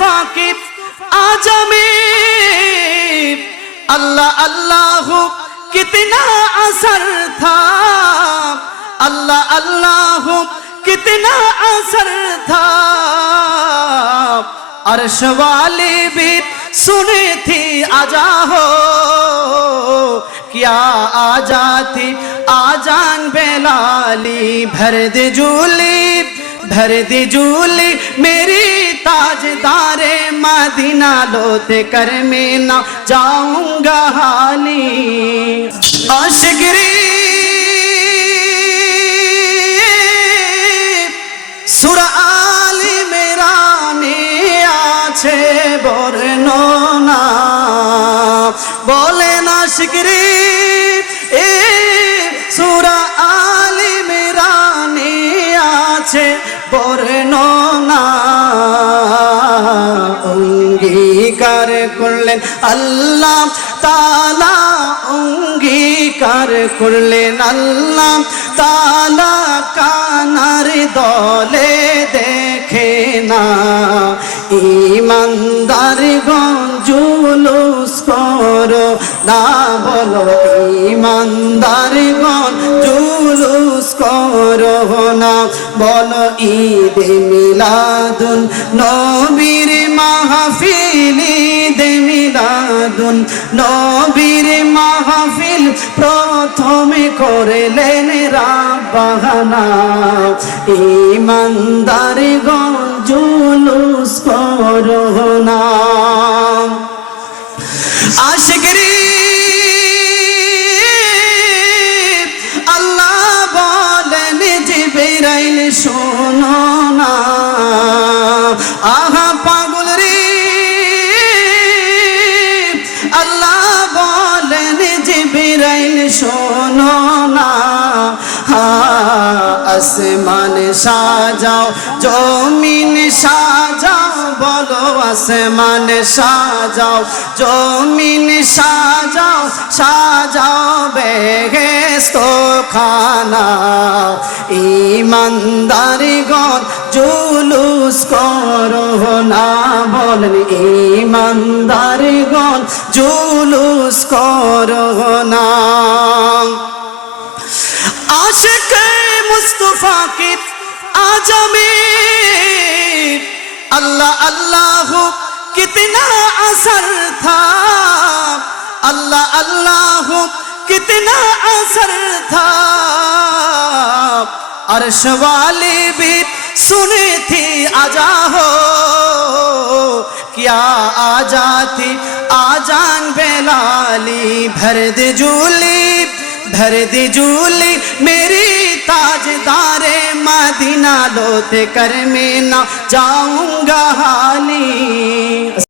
مصطفیٰ کے اللہ اللہ کتنا اثر تھا۔ اللہ اللہ کتنا اثر تھا۔ عرش والی بھی سنی تھی، آجا ہو۔ کیا آجا تھی؟ آجان بیلالی بھر دی جولی بھر دی جولی میری ताजदारे Medina Lotay कर में ना जाऊंगा हाली आशिकरी সুরা আলি মেরানে আছে বর্ণনা বলে না শিকরি এ সুরা আলি মেরানে আছে বর্ণনা অঙ্গীকার করলেন, আল্লাহ তালা অঙ্গীকার করলেন, আল্লাহ তালা কানার দলে দেখে না। ইমানদার জুলুস করো না বলো, ইমানদার জুলুস করো না বলো, ঈদ মিলাদুন নবীর ঈদ মিলাদুন নবীর মাহফিল প্রথমে করলেন রাবাহানা। ইমানদার জুলুস করো না আশিকরি আল্লাহ বলেন যে বেরাইল শোনো না। আহা আসমান সাজাও, জমিন সাজাও, বলো আসমান সাজাও, জমিন সাজাও সাজাও বেহেস্ত খানা ইমানদার গণ জুলুস করো না, বলেন ইমানদার গণ জুলুস করো না। مصطفیٰ کے آجا میر اللہ اللہ ہو کتنا اثر تھا اللہ اللہ ہو کتنا اثر تھا عرش والے بھی سنے تھے آجا ہو کیا آجا تھی آجان بیلالی بھر دی جولی بھر جولی میری تاجدار مدینہ لوت کر میں نہ جاؤں گا حالی۔